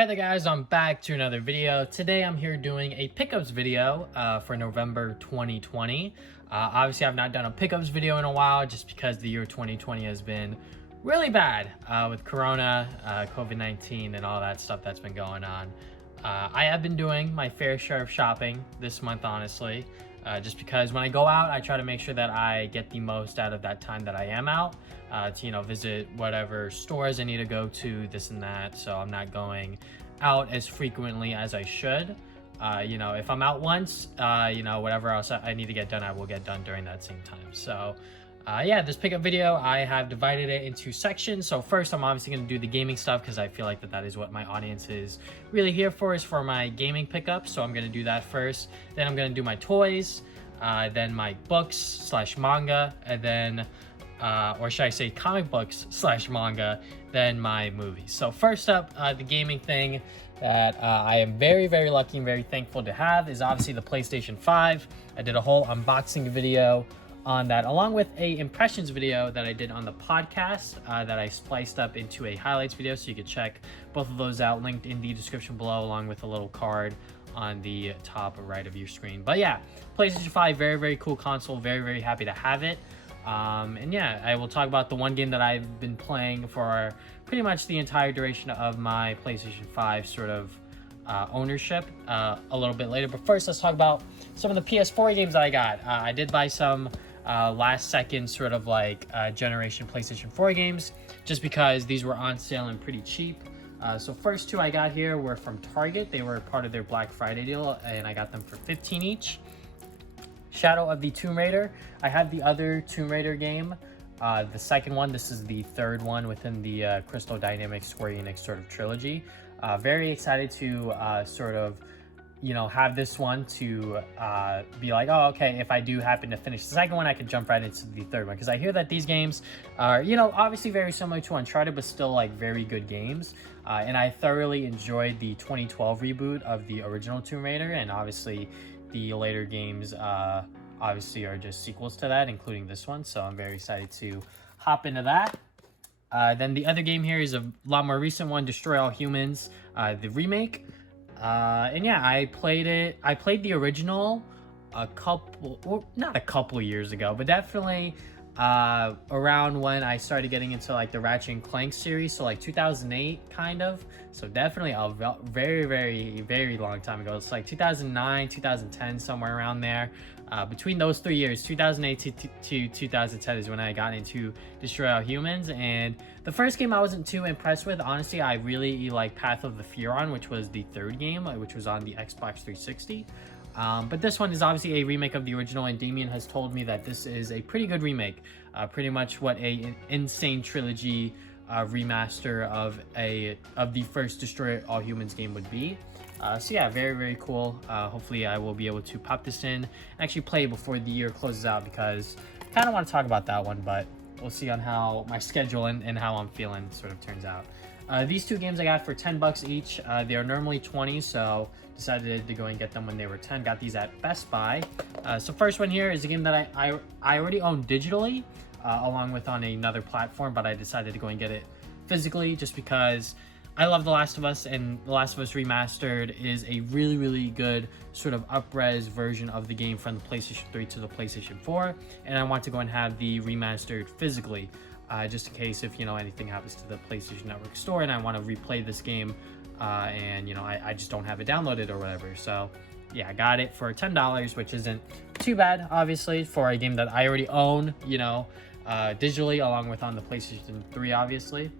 Hey there guys, I'm back to another video. Today I'm here doing a pickups video for November 2020. Obviously I've not done a pickups video in a while just because the year 2020 has been really bad with Corona, COVID-19 and all that stuff that's been going on. I have been doing my fair share of shopping this month, honestly, just because when I go out, I try to make sure that I get the most out of that time that I am out to, visit whatever stores I need to go to, this and that. So I'm not going out as frequently as I should. If I'm out once, whatever else I need to get done, I will get done during that same time. So this pickup video, I have divided it into sections. So first, I'm obviously going to do the gaming stuff because I feel like that is what my audience is really here for, is for my gaming pickups. So I'm going to do that first. Then I'm going to do my toys, then my books / manga, and then, or should I say comic books / manga, then my movies. So first up, the gaming thing that I am very, very lucky and very thankful to have is obviously the PlayStation 5. I did a whole unboxing video on that, along with a impressions video that I did on the podcast that I spliced up into a highlights video, so you can check both of those out, linked in the description below, along with a little card on the top right of your screen. But yeah, PlayStation 5, very, very cool console, very, very happy to have it. I will talk about the one game that I've been playing for pretty much the entire duration of my PlayStation 5 sort of ownership a little bit later. But first, let's talk about some of the PS4 games that I got. I did buy some last second sort of like generation PlayStation 4 games just because these were on sale and pretty cheap. So first two I got here were from Target. They were part of their Black Friday deal and I got them for $15 each. Shadow of the Tomb Raider. I have the other Tomb Raider game, the second one. This is the third one within the Crystal Dynamics Square Enix sort of trilogy. Very excited to sort of have this one to be like, oh, okay, if I do happen to finish the second one, I can jump right into the third one, because I hear that these games are, obviously very similar to Uncharted, but still like very good games. And I thoroughly enjoyed the 2012 reboot of the original Tomb Raider, and obviously the later games obviously are just sequels to that, including this one. So I'm very excited to hop into that. Then the other game here is a lot more recent one, Destroy All Humans, the remake. I played it. I played the original not a couple years ago, but definitely around when I started getting into like the Ratchet and Clank series, so like 2008 kind of. So definitely a very, very, very long time ago. It's like 2009, 2010, somewhere around there. Between those 3 years, 2008 to 2010 is when I got into Destroy All Humans. And the first game I wasn't too impressed with. Honestly, I really like Path of the Furon, which was the third game, which was on the Xbox 360. But this one is obviously a remake of the original, and Damien has told me that this is a pretty good remake. Pretty much what an Insane Trilogy remaster of the first Destroy All Humans game would be. Very, very cool. Hopefully I will be able to pop this in and actually play before the year closes out, because I kind of want to talk about that one, but we'll see on how my schedule and how I'm feeling sort of turns out. These two games I got for $10 each. They are normally $20, so decided to go and get them when they were $10. Got these at Best Buy. So first one here is a game that I already own digitally, along with on another platform, but I decided to go and get it physically just because I love The Last of Us, and The Last of Us Remastered is a really, really good sort of up-res version of the game from the PlayStation 3 to the PlayStation 4, and I want to go and have the remastered physically, just in case if, anything happens to the PlayStation Network store and I want to replay this game, and, I just don't have it downloaded or whatever. So, yeah, I got it for $10, which isn't too bad, obviously, for a game that I already own, digitally, along with on the PlayStation 3, obviously.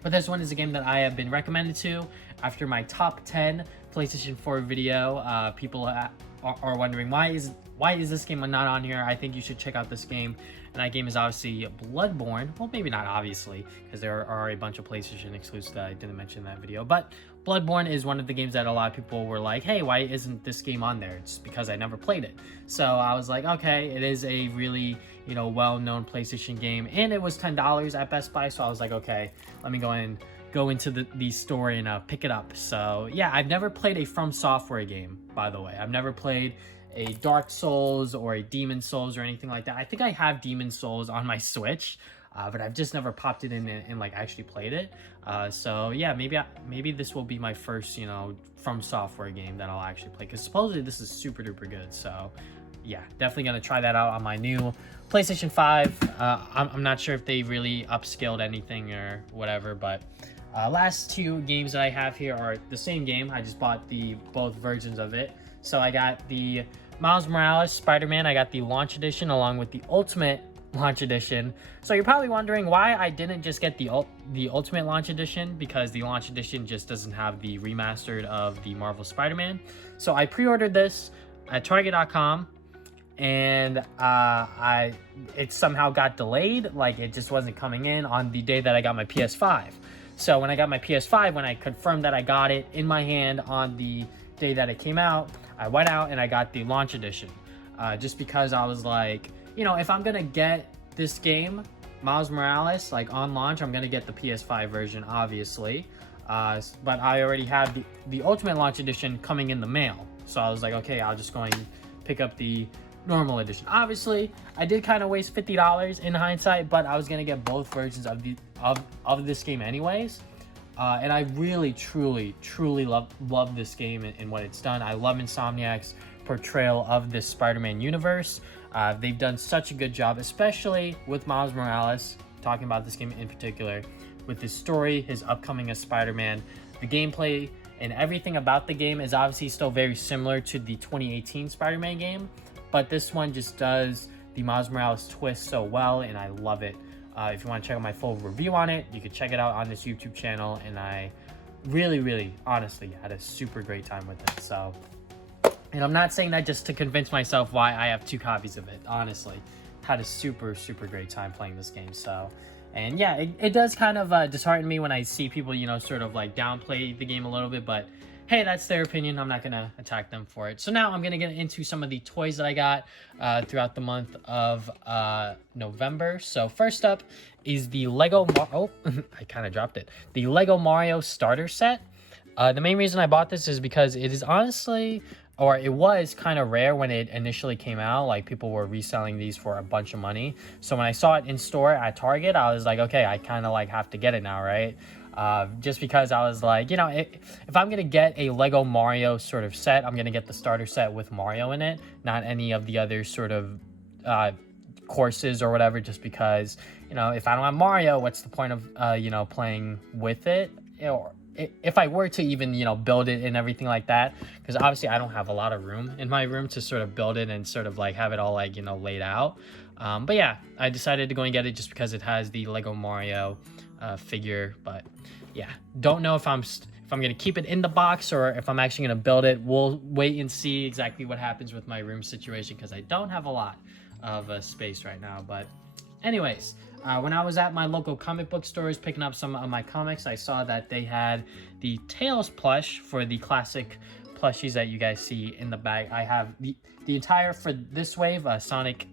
But this one is a game that I have been recommended to after my top 10 PlayStation 4 video. People are wondering, why is this game not on here? I think you should check out this game. And that game is obviously Bloodborne. Well, maybe not obviously, because there are a bunch of PlayStation exclusives that I didn't mention in that video. But Bloodborne is one of the games that a lot of people were like, hey, why isn't this game on there? It's because I never played it. So I was like, okay, it is a really, well-known PlayStation game. And it was $10 at Best Buy. So I was like, okay, let me go into the store and pick it up. So yeah, I've never played a From Software game, by the way. I've never played a Dark Souls or a Demon Souls or anything like that. I think I have Demon Souls on my Switch. but I've just never popped it in and like actually played it. So yeah, maybe this will be my first, you know, From Software game that I'll actually play, because supposedly this is super duper good. So yeah, definitely gonna try that out on my new PlayStation 5. I'm not sure if they really upscaled anything or whatever, but last two games that I have here are the same game. I just bought both versions of it. So I got the Miles Morales Spider-Man. I got the launch edition along with the Ultimate launch edition. So you're probably wondering why I didn't just get the Ultimate launch edition, because the launch edition just doesn't have the remastered of the Marvel Spider-Man. So I pre-ordered this at Target.com, and it somehow got delayed. Like, it just wasn't coming in on the day that I got my PS5. So when I got my PS5, when I confirmed that I got it in my hand on the day that it came out, I went out and I got the launch edition, just because I was like, you know, if I'm gonna get this game, Miles Morales, like on launch, I'm gonna get the PS5 version, obviously. But I already have the Ultimate launch edition coming in the mail. So I was like, okay, I'll just go and pick up the normal edition. Obviously, I did kind of waste $50 in hindsight, but I was gonna get both versions of this game anyways. And I really, truly love this game and what it's done. I love Insomniac's portrayal of this Spider-Man universe. They've done such a good job, especially with Miles Morales, talking about this game in particular, with his story, his upcoming as Spider-Man. The gameplay and everything about the game is obviously still very similar to the 2018 Spider-Man game, but this one just does the Miles Morales twist so well, and I love it. If you want to check out my full review on it, you can check it out on this YouTube channel, and I really, honestly had a super great time with it. So, and I'm not saying that just to convince myself why I have 2 copies of it. Honestly, had a super great time playing this game. So, and yeah, it does kind of dishearten me when I see people, you know, sort of like downplay the game a little bit, but hey, that's their opinion. I'm not gonna attack them for it. So now I'm gonna get into some of the toys that I got throughout the month of November. So first up is the Lego I kind of dropped it. The Lego Mario starter set. The main reason I bought this is because it is honestly, or it was kind of rare when it initially came out. Like, people were reselling these for a bunch of money. So when I saw it in store at Target, I was like, okay, I kind of like have to get it now, right? Just because I was like, you know, if I'm going to get a Lego Mario sort of set, I'm going to get the starter set with Mario in it, not any of the other sort of courses or whatever, just because, you know, if I don't have Mario, what's the point of, you know, playing with it? Or if I were to even, you know, build it and everything like that, because obviously I don't have a lot of room in my room to sort of build it and sort of like have it all like, you know, laid out. But yeah, I decided to go and get it just because it has the Lego Mario figure. But yeah, don't know if I'm gonna keep it in the box or if I'm actually gonna build it. We'll wait and see exactly what happens with my room situation, because I don't have a lot of space right now. But anyways, when I was at my local comic book stores picking up some of my comics, I saw that they had the Tails plush for the classic plushies that you guys see in the bag. I have the entire, for this wave, Sonic,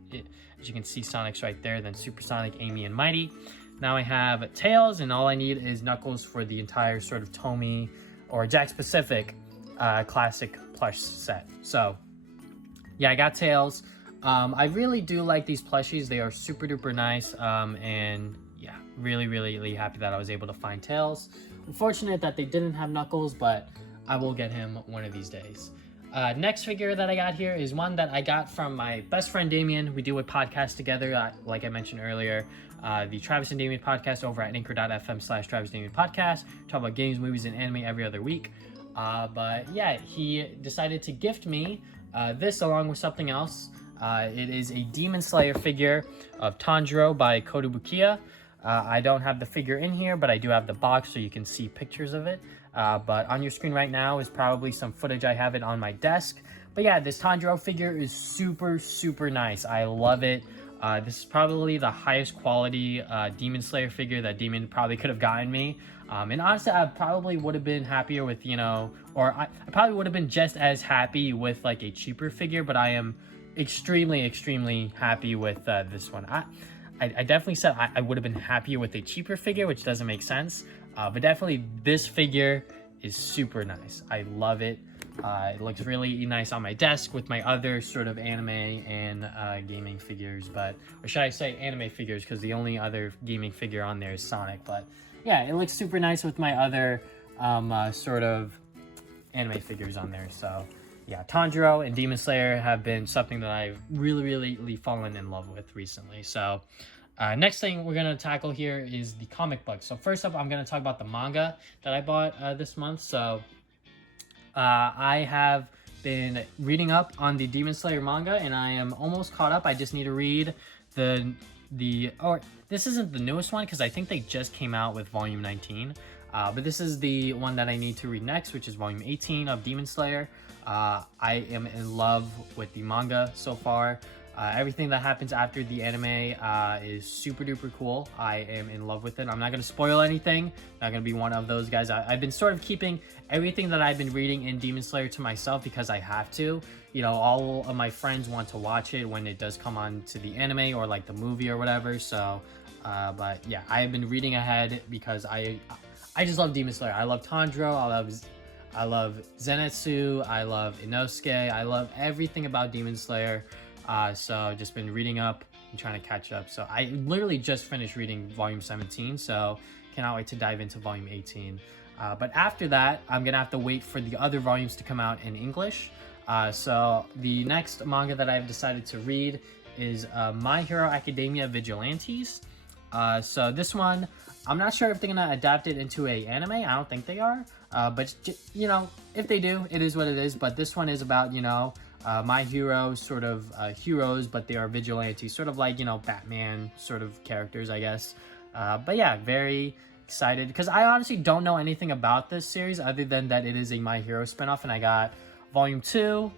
as you can see, Sonic's right there, then Supersonic, Amy, and Mighty. Now I have Tails, and all I need is Knuckles for the entire sort of Tomy or Jack Specific classic plush set. So yeah, I got Tails. I really do like these plushies. They are super duper nice. And yeah, really happy that I was able to find Tails. Unfortunate that they didn't have Knuckles, but I will get him one of these days. Next figure that I got here is one that I got from my best friend Damien. We do a podcast together, like I mentioned earlier, the Travis and Damien podcast over at anchor.fm/Travis Damien podcast. Talk about games, movies, and anime every other week. But yeah, he decided to gift me this along with something else. It is a Demon Slayer figure of Tanjiro by Kotobukiya. I don't have the figure in here, but I do have the box so you can see pictures of it. But on your screen right now is probably some footage. I have it on my desk. But yeah, this Tanjiro figure is super nice. I love it. This is probably the highest quality Demon Slayer figure that Demon probably could have gotten me. And honestly, I probably would have been happier with, you know, or I probably would have been just as happy with like a cheaper figure, but I am extremely happy with this one. I definitely said I would have been happier with a cheaper figure, which doesn't make sense. But definitely this figure is super nice. I love it. It looks really nice on my desk with my other sort of anime and gaming figures, or should I say anime figures, because the only other gaming figure on there is Sonic. But yeah, it looks super nice with my other sort of anime figures on there. So yeah, Tanjiro and Demon Slayer have been something that I've really fallen in love with recently. So next thing we're going to tackle here is the comic book. So first up, I'm going to talk about the manga that I bought this month. So I have been reading up on the Demon Slayer manga, and I am almost caught up. I just need to read this isn't the newest one, because I think they just came out with volume 19. But this is the one that I need to read next, which is volume 18 of Demon Slayer. I am in love with the manga so far. Everything that happens after the anime is super duper cool. I am in love with it. I'm not going to spoil anything. I'm not going to be one of those guys. I've been sort of keeping everything that I've been reading in Demon Slayer to myself, because I have to. You know, all of my friends want to watch it when it does come on to the anime or like the movie or whatever. So, but yeah, I've been reading ahead because I just love Demon Slayer. I love Tanjiro. I love Zenitsu. I love Inosuke. I love everything about Demon Slayer. So just been reading up and trying to catch up. So I literally just finished reading volume 17, so cannot wait to dive into volume 18. But after that, I'm gonna have to wait for the other volumes to come out in English. So the next manga that I've decided to read is My Hero Academia Vigilantes. So this one, I'm not sure if they're gonna adapt it into a anime. I don't think they are. But you know, if they do, it is what it is. But this one is about, you know, my heroes, sort of heroes, but they are vigilantes, sort of like, you know, Batman sort of characters, I guess. But yeah, very excited, because I honestly don't know anything about this series other than that it is a My Hero spinoff, and I got volume 2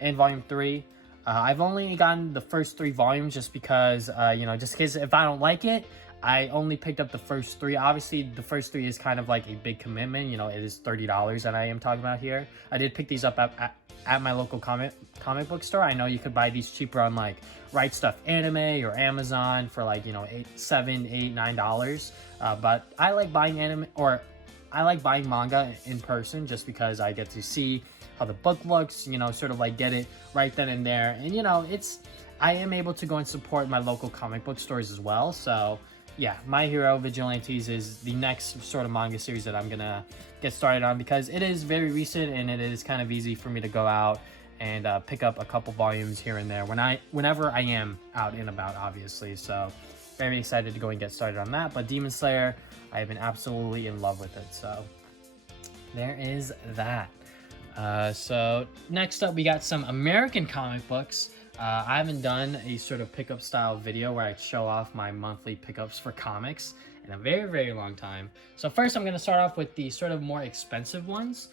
and volume 3. I've only gotten the first 3 volumes just because, you know, just in case if I don't like it, I only picked up the first 3. Obviously, the first 3 is kind of like a big commitment. You know, it is $30 that I am talking about here. I did pick these up at my local comic book store. I know you could buy these cheaper on like Right Stuff Anime or Amazon for like, you know, $7, $8, $9. But I like buying I like buying manga in person just because I get to see how the book looks, you know, sort of like get it right then and there. And, you know, I am able to go and support my local comic book stores as well. So yeah, My Hero Vigilantes is the next sort of manga series that I'm gonna get started on, because it is very recent and it is kind of easy for me to go out and pick up a couple volumes here and there whenever I am out and about, obviously. So very excited to go and get started on that. But Demon Slayer, I have been absolutely in love with it. So there is that. So next up, we got some American comic books. I haven't done a sort of pickup style video where I show off my monthly pickups for comics in a very long time. So first, I'm going to start off with the sort of more expensive ones.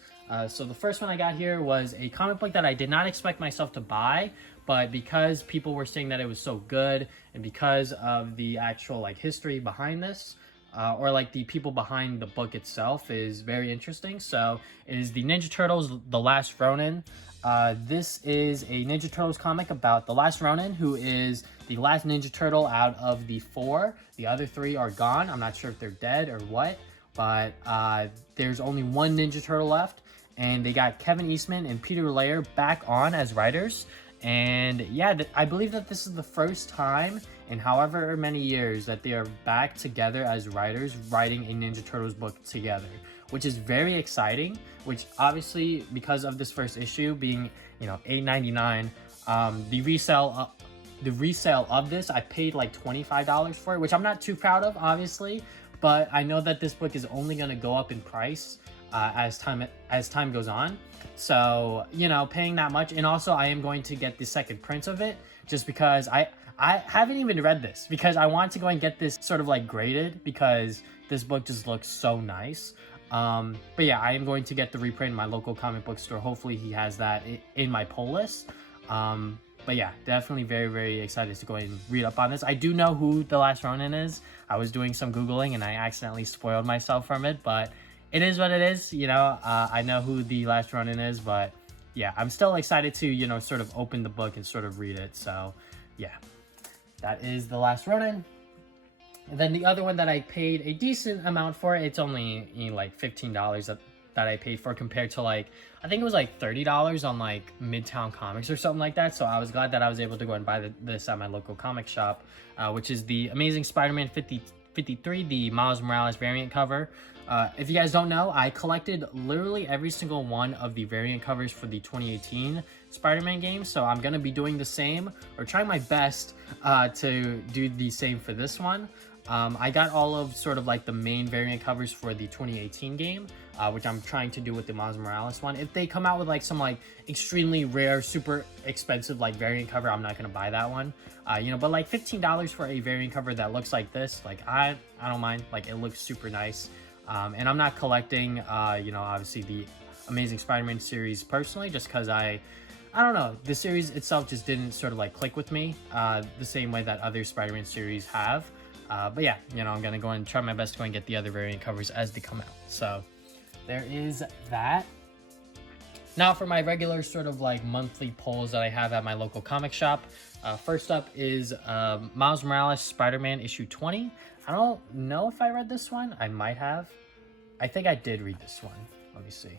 So the first one I got here was a comic book that I did not expect myself to buy, but because people were saying that it was so good, and because of the actual like history behind this, or like the people behind the book itself is very interesting. So it is the Ninja Turtles, The Last Ronin. This is a Ninja Turtles comic about the last Ronin, who is the last Ninja Turtle out of the 4. The other 3 are gone. I'm not sure if they're dead or what, but there's only one Ninja Turtle left, and they got Kevin Eastman and Peter Laird back on as writers. And yeah, I believe that this is the first time in however many years that they are back together as writers, writing a Ninja Turtles book together, which is very exciting. Which obviously, because of this first issue being, you know, $8.99, the resale of this, I paid like $25 for it, which I'm not too proud of, obviously, but I know that this book is only going to go up in price as time goes on. So, you know, paying that much, and also I am going to get the second print of it just because I haven't even read this, because I want to go and get this sort of like graded, because this book just looks so nice. But yeah, I am going to get the reprint in my local comic book store. Hopefully he has that in my pull list. But yeah, definitely very excited to go and read up on this. I do know who The Last Ronin is. I was doing some Googling and I accidentally spoiled myself from it, but it is what it is, you know. I know who The Last Ronin is, but yeah, I'm still excited to, you know, sort of open the book and sort of read it. So yeah, that is The Last Ronin. And then the other one that I paid a decent amount for, it's only like $15 that that I paid for compared to like, I think it was like $30 on like Midtown Comics or something like that. So I was glad that I was able to go and buy this at my local comic shop, which is the Amazing Spider-Man 53, the Miles Morales variant cover. If you guys don't know, I collected literally every single one of the variant covers for the 2018 Spider-Man game, so I'm gonna be doing the same, or trying my best to do the same for this one. I got all of sort of like the main variant covers for the 2018 game, which I'm trying to do with the Miles Morales one. If they come out with like some like extremely rare, super expensive like variant cover, I'm not gonna buy that one. You know, but like $15 for a variant cover that looks like this, like I don't mind. Like, it looks super nice. And I'm not collecting, you know, obviously the Amazing Spider-Man series personally, just because I don't know, the series itself just didn't sort of like click with me the same way that other Spider-Man series have. But yeah, you know, I'm gonna go and try my best to go and get the other variant covers as they come out. So there is that. Now for my regular sort of like monthly polls that I have at my local comic shop. First up is Miles Morales Spider-Man issue 20. I don't know if I read this one. I might have. I think I did read this one. Let me see.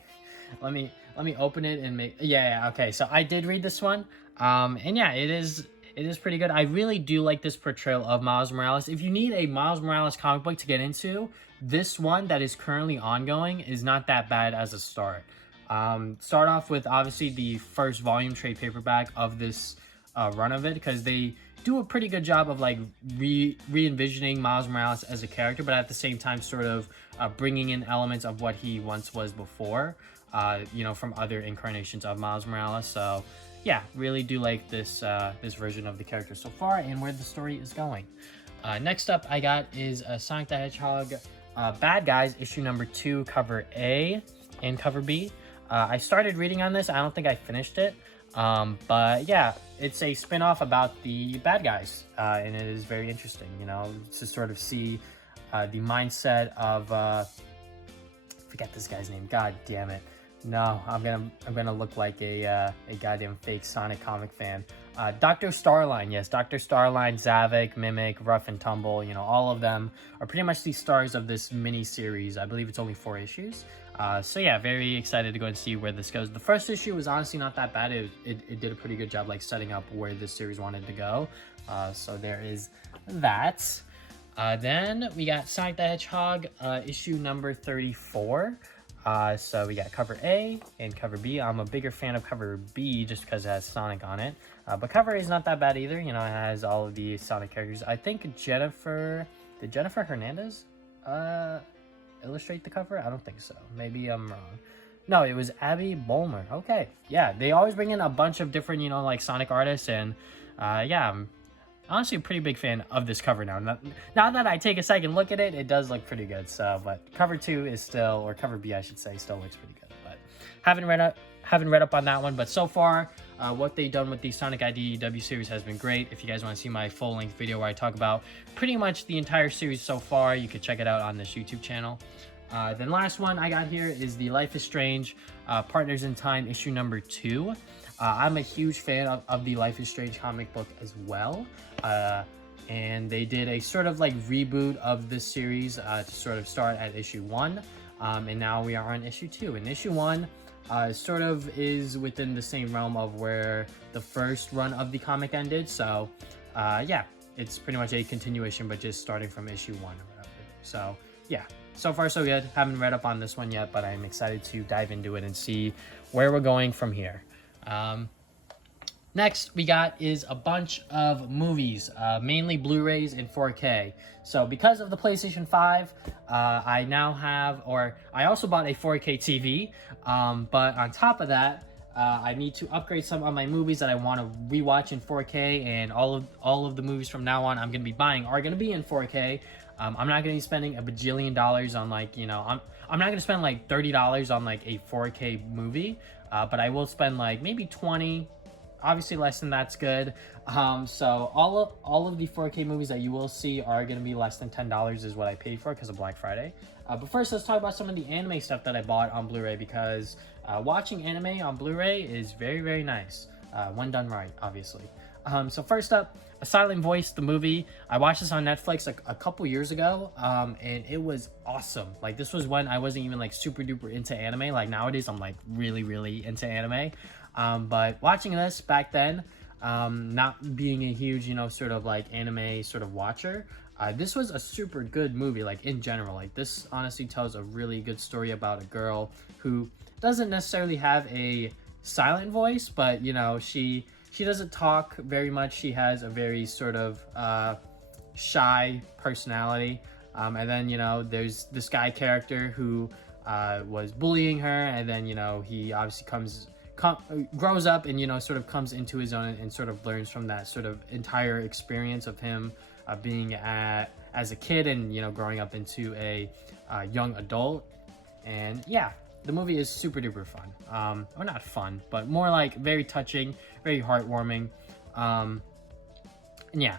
Let me open it and make. Yeah, okay. So I did read this one. And yeah, it is pretty good. I really do like this portrayal of Miles Morales. If you need a Miles Morales comic book to get into, this one that is currently ongoing is not that bad as a start. Start off with obviously the first volume trade paperback of this run of it, because they do a pretty good job of like re-envisioning Miles Morales as a character, but at the same time sort of bringing in elements of what he once was before, you know, from other incarnations of Miles Morales. So yeah, really do like this this version of the character so far and where the story is going. Next up I got is Sonic the Hedgehog Bad Guys issue number 2, cover A and cover B. I started reading on this. I don't think I finished it. But yeah, it's a spin-off about the bad guys, and it is very interesting, you know, to sort of see the mindset of forget this guy's name. God damn it. No, I'm gonna look like a goddamn fake Sonic comic fan. Dr. Starline, yes, Dr. Starline, Zavik, Mimic, Rough and Tumble, you know, all of them are pretty much the stars of this mini series. I believe it's only 4 issues. So yeah, very excited to go and see where this goes. The first issue was honestly not that bad. It did a pretty good job like setting up where this series wanted to go. So there is that. Then we got Sonic the Hedgehog issue number 34. So we got cover A and cover B. I'm a bigger fan of cover B just because it has Sonic on it. But cover A is not that bad either. You know, it has all of the Sonic characters. I think did Jennifer Hernandez illustrate the cover? I don't think so. Maybe I'm wrong. No, it was Abby Bulmer. Okay, yeah, they always bring in a bunch of different, you know, like Sonic artists, and yeah, I'm honestly a pretty big fan of this cover now. Now that I take a second look at it, it does look pretty good. So, but cover 2 is still, or cover B, I should say, still looks pretty good. But haven't read up on that one. But so far, what they've done with the Sonic IDW series has been great. If you guys want to see my full-length video where I talk about pretty much the entire series so far, you could check it out on this YouTube channel. Then last one I got here is the Life is Strange Partners in Time issue number 2. I'm a huge fan of the Life is Strange comic book as well. And they did a sort of like reboot of this series to sort of start at issue 1. And now we are on issue 2. And issue 1 sort of is within the same realm of where the first run of the comic ended. So yeah, it's pretty much a continuation, but just starting from issue 1 or whatever. So yeah, so far so good. Haven't read up on this one yet, but I'm excited to dive into it and see where we're going from here. Next we got is a bunch of movies, mainly Blu-rays and 4K. So because of the PlayStation 5, I now have, or I also bought a 4K TV, but on top of that, I need to upgrade some of my movies that I want to rewatch in 4K, and all of the movies from now on I'm going to be buying are going to be in 4K. I'm not going to be spending a bajillion dollars on, like, you know, I'm not going to spend like $30 on like a 4K movie, but I will spend like maybe 20. Obviously less than that's good. So all of the 4K movies that you will see are going to be less than $10 is what I paid for because of Black Friday. But first, let's talk about some of the anime stuff that I bought on Blu-ray, because watching anime on Blu-ray is very, very nice when done right, obviously. So first up, A Silent Voice, the movie. I watched this on Netflix like a couple years ago, and it was awesome. Like, this was when I wasn't even like super duper into anime. Like, nowadays I'm like really into anime. But watching this back then, not being a huge, sort of like anime sort of watcher, this was a super good movie, like in general. Like, this honestly tells a really good story about a girl who doesn't necessarily have a silent voice, but she doesn't talk very much. She has a very sort of shy personality. And then, there's this guy character who was bullying her, and then, he obviously grows up and, sort of comes into his own and sort of learns from that sort of entire experience of him being as a kid and, growing up into a young adult. And yeah, the movie is super duper fun. Or not fun, but more like very touching, very heartwarming. And yeah,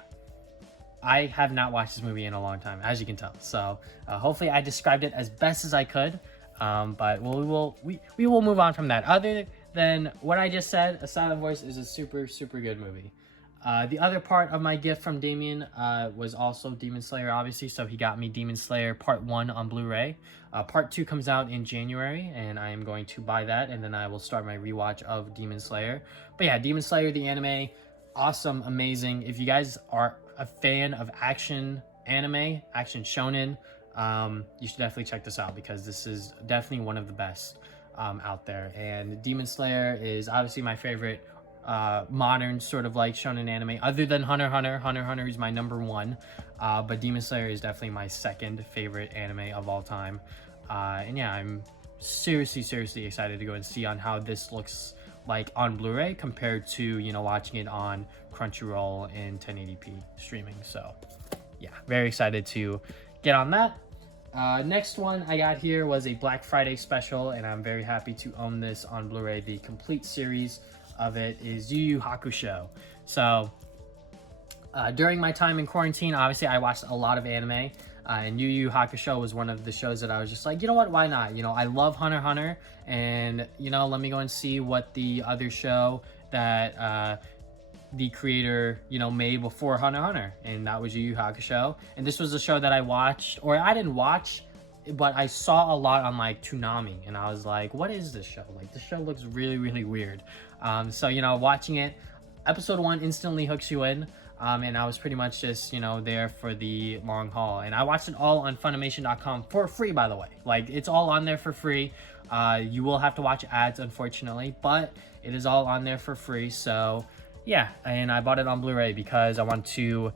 I have not watched this movie in a long time, as you can tell. So hopefully I described it as best as I could. But we will move on from that. Other than what I just said, A Silent Voice is a super good movie. The other part of my gift from Damien was also Demon Slayer, obviously. So he got me Demon Slayer Part 1 on Blu-ray. Part 2 comes out in January, and I am going to buy that, and then I will start my rewatch of Demon Slayer. But yeah, Demon Slayer, the anime, awesome, amazing. If you guys are a fan of action anime, action shonen, you should definitely check this out, because this is definitely one of the best out there. And Demon Slayer is obviously my favorite modern sort of like shonen anime, other than Hunter x Hunter. Hunter x Hunter is my number one, but Demon Slayer is definitely my second favorite anime of all time. And yeah, I'm seriously excited to go and see on how this looks like on Blu-ray compared to watching it on Crunchyroll in 1080p streaming. So yeah, very excited to get on that. Next one I got here was a Black Friday special, and I'm very happy to own this on Blu-ray. The complete series of it is Yu Yu Hakusho. So during my time in quarantine, obviously I watched a lot of anime, and Yu Yu Hakusho was one of the shows that I was just like, you know what, why not? I love Hunter x Hunter, and let me go and see what the other show that the creator made before Hunter x Hunter, and that was Yu Yu Hakusho. And this was a show that I watched, or I didn't watch, but I saw a lot on like Toonami, and I was like, what is this show? Like, this show looks really weird. So watching it, episode 1 instantly hooks you in, and I was pretty much just there for the long haul. And I watched it all on Funimation.com for free, by the way. Like, it's all on there for free. You will have to watch ads, unfortunately, but it is all on there for free. So yeah, and I bought it on Blu-ray because I want to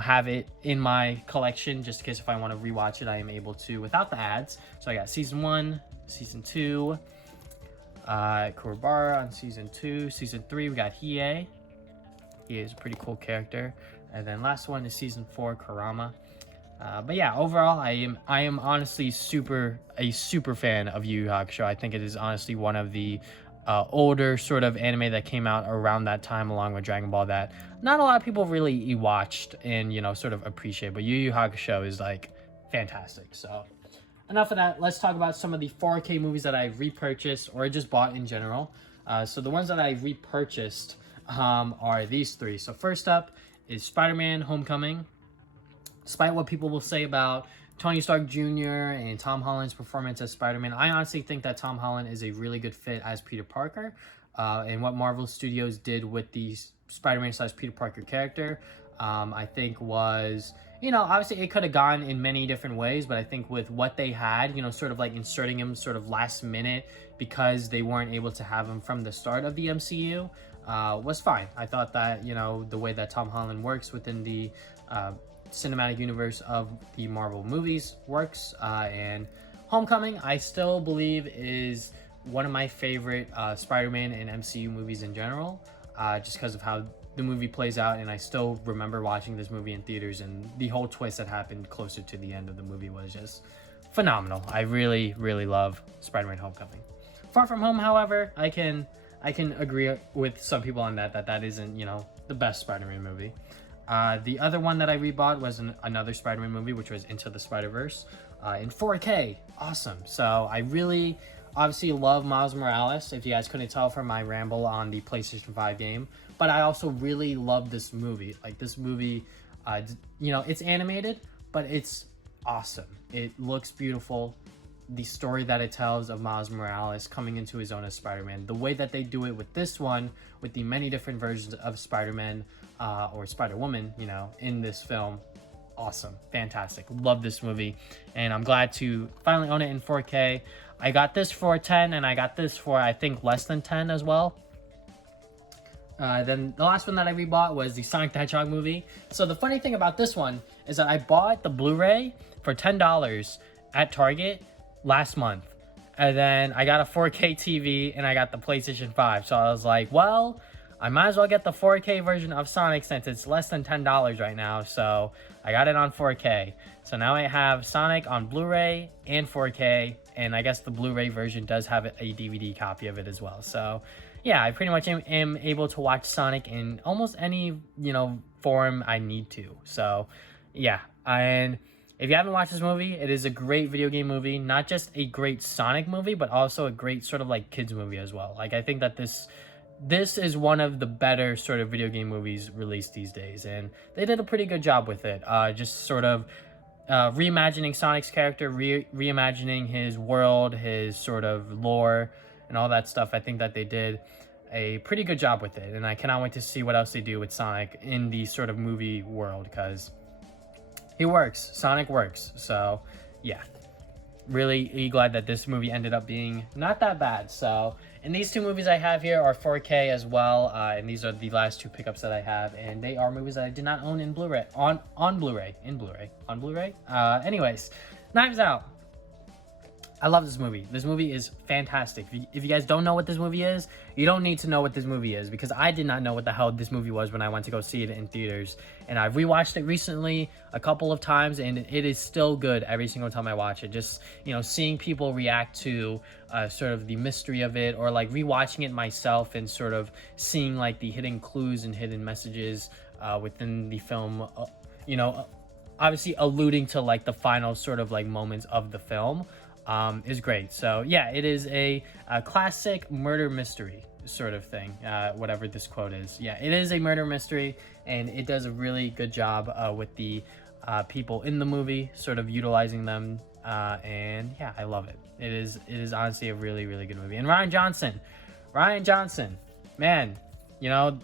have it in my collection, just in case if I want to rewatch it, I am able to without the ads. So I got season 1, season 2, Kurobara on season 2, season 3 we got Hiei. Hiei is a pretty cool character, and then last one is season 4, Kurama. But yeah, overall, I am honestly a super fan of Yu Yu Hakusho. I think it is honestly one of the older sort of anime that came out around that time, along with Dragon Ball, that not a lot of people really watched and sort of appreciate. But Yu Yu Hakusho is like fantastic. So enough of that. Let's talk about some of the 4K movies that I repurchased or just bought in general. So the ones that I repurchased are these three. So first up is Spider-Man Homecoming. Despite what people will say about Tony Stark Jr. and Tom Holland's performance as Spider-Man, I honestly think that Tom Holland is a really good fit as Peter Parker. And what Marvel Studios did with the Spider-Man / Peter Parker character, I think was, obviously it could have gone in many different ways, but I think with what they had, sort of like inserting him sort of last minute because they weren't able to have him from the start of the MCU, was fine. I thought that, the way that Tom Holland works within the cinematic universe of the Marvel movies works. And Homecoming, I still believe, is one of my favorite Spider-Man and MCU movies in general, just because of how the movie plays out. And I still remember watching this movie in theaters, and the whole twist that happened closer to the end of the movie was just phenomenal. I really love Spider-Man Homecoming. Far From Home, however, I can agree with some people on that isn't, the best Spider-Man movie. The other one that I rebought was another Spider-Man movie, which was Into the Spider-Verse in 4K. Awesome. So I really obviously love Miles Morales, if you guys couldn't tell from my ramble on the PlayStation 5 game. but I also really love this movie. Like this movie, you know, it's animated, but it's awesome. It looks beautiful. The story that it tells of Miles Morales coming into his own as Spider-Man, the way that they do it with this one, with the many different versions of Spider-Man or Spider-Woman, you know, in this film, awesome, fantastic. Love this movie, and I'm glad to finally own it in 4K. I got this for 10, and I got this for, I think, less than 10 as well. Then the last one that I rebought was the Sonic the Hedgehog movie. So the funny thing about this one is that I bought the Blu-ray for $10 at Target last month, and then I got a 4K TV and I got the PlayStation 5. So I was like, well, I might as well get the 4K version of Sonic since it's less than $10 right now. So I got it on 4K. So now I have Sonic on Blu-ray and 4K, and I guess the Blu-ray version does have a DVD copy of it as well. So yeah, I pretty much am able to watch Sonic in almost any, you know, form I need to. So yeah, and if you haven't watched this movie, it is a great video game movie. Not just a great Sonic movie, but also a great sort of like kids movie as well. Like I think that this is one of the better sort of video game movies released these days, and they did a pretty good job with it. Just sort of reimagining Sonic's character, reimagining his world, his sort of lore, and all that stuff. I think that they did a pretty good job with it, and I cannot wait to see what else they do with Sonic in the sort of movie world, because he works. Sonic works. So yeah, really glad that this movie ended up being not that bad. So, and these two movies I have here are 4K as well, and these are the last two pickups that I have, and they are movies that I did not own in Blu-ray, on Blu-ray. Anyways, Knives Out. I love this movie. This movie is fantastic. If you guys don't know what this movie is, you don't need to know what this movie is, because I did not know what the hell this movie was when I went to go see it in theaters. And I've rewatched it recently a couple of times, and it is still good every single time I watch it. Just, you know, seeing people react to sort of the mystery of it, or like rewatching it myself and sort of seeing like the hidden clues and hidden messages within the film, you know, obviously alluding to like the final sort of like moments of the film. Is great. So yeah, it is a classic murder mystery sort of thing, whatever this quote is. Yeah, it is a murder mystery, and it does a really good job with the people in the movie, sort of utilizing them, and yeah, I love it. It is honestly a really good movie. And Rian Johnson, man, you know,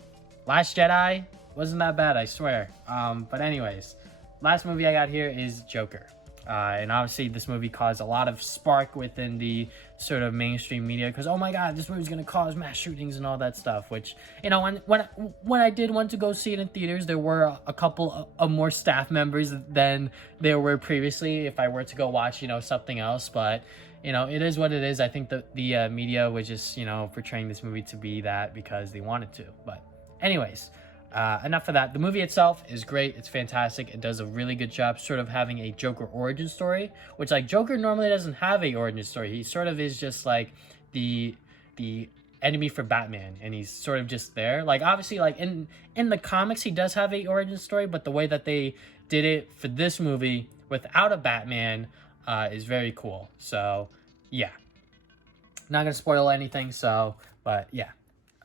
Last Jedi wasn't that bad, I swear. But anyways, last movie I got here is Joker. And obviously this movie caused a lot of spark within the sort of mainstream media, because oh my god, this movie's gonna cause mass shootings and all that stuff, which, you know, when I did want to go see it in theaters, there were a couple of more staff members than there were previously if I were to go watch, you know, something else. But you know, it is what it is. I think the media was just, you know, portraying this movie to be that because they wanted to. But anyways, enough of that. The movie itself is great. It's fantastic. It does a really good job sort of having a Joker origin story, which like Joker normally doesn't have a origin story. He sort of is just like the enemy for Batman, and he's sort of just there. Like obviously like in the comics he does have a origin story, but the way that they did it for this movie without a Batman is very cool. So yeah, not gonna spoil anything. So, but yeah,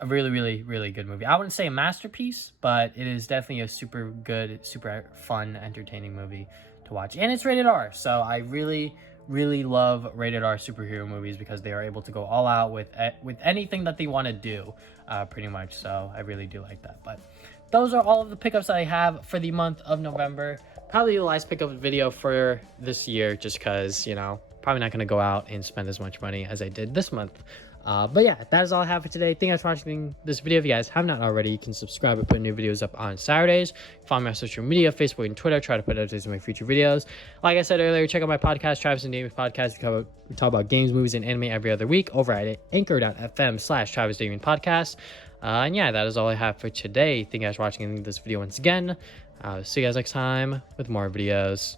a really good movie. I wouldn't say a masterpiece, but it is definitely a super good, super fun, entertaining movie to watch. And it's rated R, so I really love rated R superhero movies, because they are able to go all out with anything that they want to do, pretty much. So I really do like that. But those are all of the pickups that I have for the month of November. Probably the last pickup video for this year, just because, you know, probably not going to go out and spend as much money as I did this month. But yeah, that is all I have for today. Thank you guys for watching this video. If you guys have not already, you can subscribe. I put new videos up on Saturdays. Follow me on social media, Facebook and Twitter. Try to put updates on my future videos. Like I said earlier, check out my podcast, Travis and Damien Podcast. We talk about games, movies, and anime every other week over at anchor.fm/Travis Damien Podcast. And yeah, that is all I have for today. Thank you guys for watching this video once again. See you guys next time with more videos.